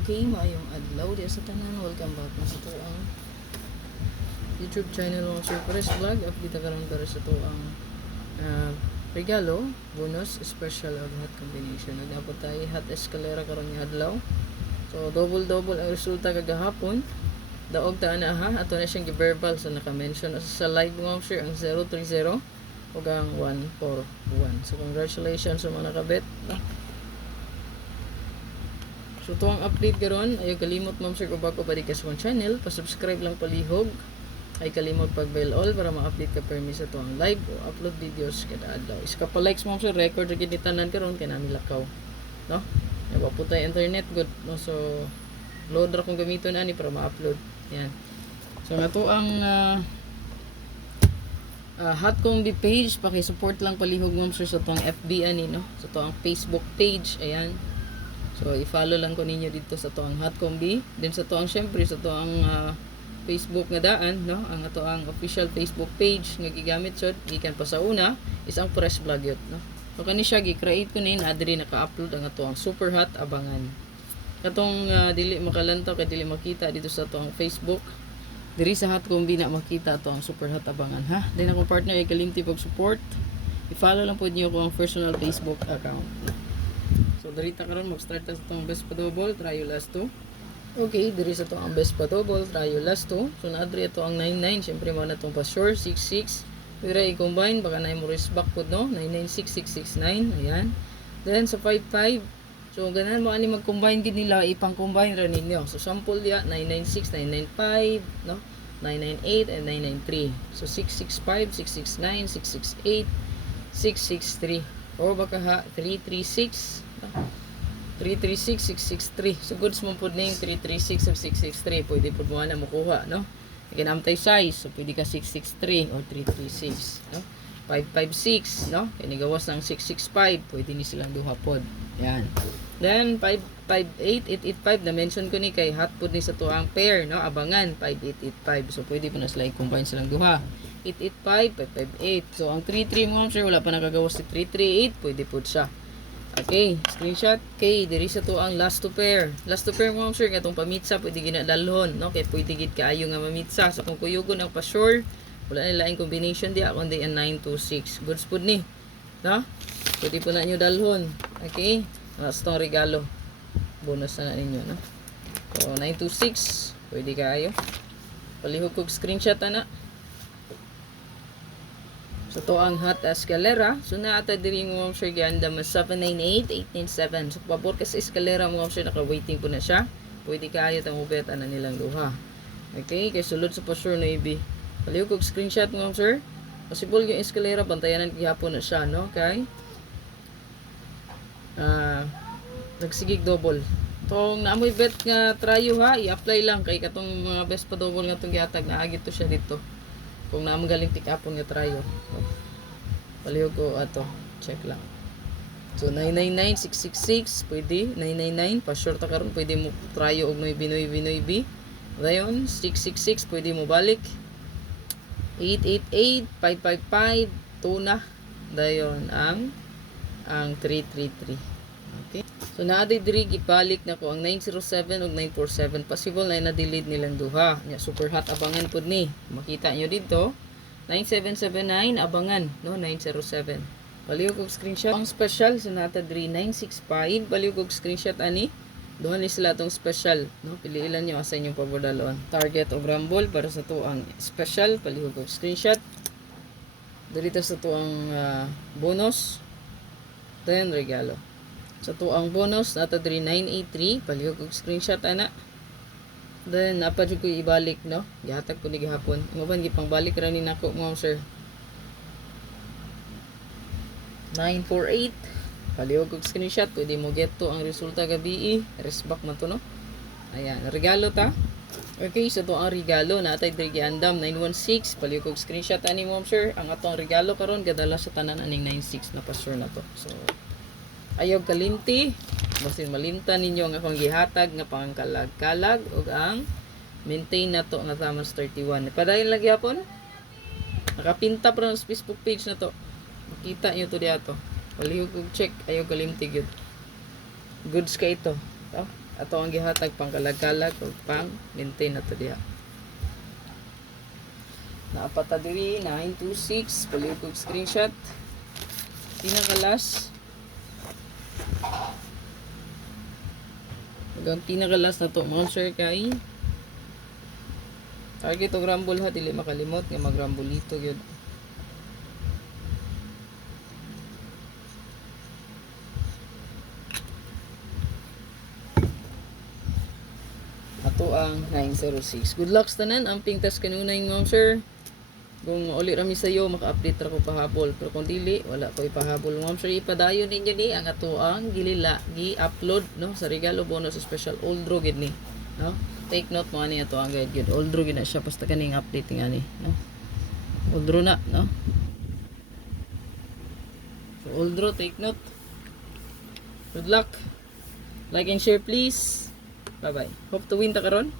Okay, maayong adlaw di sa tanan. Welcome back na sa tuang YouTube channel ng Surprise Vlog. Update karon para sa tuang regalo, bonus, special o hot combination. Nagdapat tayo hot escalera karon nga adlaw. So double ang resulta kagahapon. Daog ta na ha, ato na siyang gi-verbal sa naka-mention sa live mo share ang 030 ug ang 141. So congratulations sa mga nakabet. So ito ang update karon. Ayaw kalimot ma'am sir kung bago pa di ka sa channel. Pa-subscribe lang palihog. Ay kalimot pag-bell all para ma-update ka permi sa ito ang live o upload videos kada adlaw. Iska pa likes ma'am sir. Record na kinitanan karon kaya namin lakaw. No? Yawa po tayo internet good. No? So load ra kong gamiton ani para ma-upload. Yan. So nga to ang hot combi page. Paki-support lang palihog ma'am sir sa ito ang FB ani. No? Sa ito ang Facebook page. Ayan. So, i-follow lang ko ninyo dito sa to ang hot combi. Then sa to ang syempre sa to ang Facebook nga daan, no? Ang ato ang official Facebook page nga gigamit jud gikan pa sa una isang press vlog yun, no? So kani siya gi-create ko ni adri naka-upload ang ato ang super hot abangan. Katong dili makalantaw kay dili makita dito sa to ang Facebook. Diri sa hot combi na makita to ang super hot abangan, ha? Then ako partner ay kalimti pag support. I-follow lang po niyo ko ang personal Facebook account. So, diri ta karon mag-start ta sa itong best pa double, try last 2. Okay, diri sa itong best pa double, try last 2. So, naadri ito ang 99. Siyempre, mo na itong pa sure, 66. Pira i-combine, baka na yung risk back po, no? 996669, ayan. Then, sa 55. So, ganan mo ani mag-combine gid nila, ipang-combine ra ninyo. So, sample dia, 996, 995, no? 998, and 993. So, 665, 669, 668, 663. O baka ha, 336. 336, 663. So, goods mo po na yung 336 o 663. Pwede po mo na makuha, no? Ikinamtay size. So, pwede ka 663 o 336, no? 556, no? Kinigawas ng 665. Pwede ni silang duha pod. Yan. Then, 558, 885. Na-mention ko ni kay hot pod ni sa tuang pair, no? Abangan, 5885. So, pwede po na sila i-combine silang duha. 885, 558. So, ang 33 mo, sir, wala pa nagagawas si 338. Pwede po siya. Okay, screenshot. Okay, diri sa to ang last to pair. Last to pair mo, sir, katong pamitsa, pwede ginadalhon, no? Kaya pwede gid kaayo nga mamitsa. So, kung kuyugon ang pa-sure, wala na laing combination di ako kundi ang 926. Goods po ni. No? Pwede po na nyo dalhon. Okay? Last tong regalo. Bonus na ninyo, no? So, 926. Pwede kaayo. Palihog kog screenshot na. So, to ang hot escalera. So, naata diri mo sir ganda mas 798-897. So, pabor ka sa escalera mo sir naka-waiting po na siya. Pwede kaayo tang ubeta na nilang duha. Okay? Kay sulod sa pa-sure na ibi. Palihog kog screenshot mo sir. Possible yung escalera, bantayanan gihapon na siya, no? Okay? Nagsigig double. Tong naamoy bet nga tryo ha, i-apply lang kay katong mga best pa double nga tong gihatag na agit to siya dito. Kung naamang galing pick upon nga tryo. Palihog ko ato, check lang. So 999666 pwede 999 pa short ta karon pwede mo tryo og noy binoy. Dayon 666 pwede mo balik. 888 555 tuna. Dayon ang 333. Okay. So naadi diri gibalik na ko ang 907 ug 947 possible na na-delete nilang duha. Nya super hot abangan pud ni. Makita nyo dito 9779 abangan no 907. Palihog og screenshot. Ang special sa nata diri 965 palihog og screenshot ani. Duha ni sila tong special no piliilan nyo asa inyong pabordalon. Target og rumble para sa to ang special palihog og screenshot. Dito sa to ang bonus. Then regalo. Sa to ang bonus nata diri 983 palihog og screenshot ana. Then apa jud ko ibalik no. Gihatag ko ni gihapon. Ingon gipang balik ra ni nako mo sir. 948 palihog og screenshot pwede mo get to ang resulta gabi resback man to no. Ayan, regalo ta. Okay, so to ang regalo natay diri giandam 916 palihog og screenshot ani mo sir. Ang atong regalo karon gadala sa tanan aning 96 na pa-sure na to. So ayaw kalimti basin malimtan ninyo ang akong gihatag nga pangkalag-kalag ug ang maintain na to nga Thamas 31 padayon lagi hapon nakapinta pa sa Facebook page na to makita nyo to diato palihog og check ayaw kalimti gyud goods ka ito ato ang gihatag pang kalag-kalag o pang maintain na to diha. Naapata diri 926 paliw kog screenshot. Pinakalas. Hanggang pinakalas na to monster kay target og rumble ha, dili makalimot nga mag-rumble dito gyud. Ato ang 906. Good luck sa tanan. Ang ping test kanunay monster. Kung uli rami sa'yo, maka-update ra ko pahabol. Pero kung dili, wala ko ipahabol. Ma'am sir, ipadayon ninyo ni ang ato ang gilila, gi-upload, no? Sa regalo bonus special, old draw gid ni. No? Take note mo ani ato ang guide gid. Old draw gid na siya, basta kaning update nga ni. No? Old draw na, no? So, old draw, take note. Good luck. Like and share please. Bye-bye. Hope to win ta karon.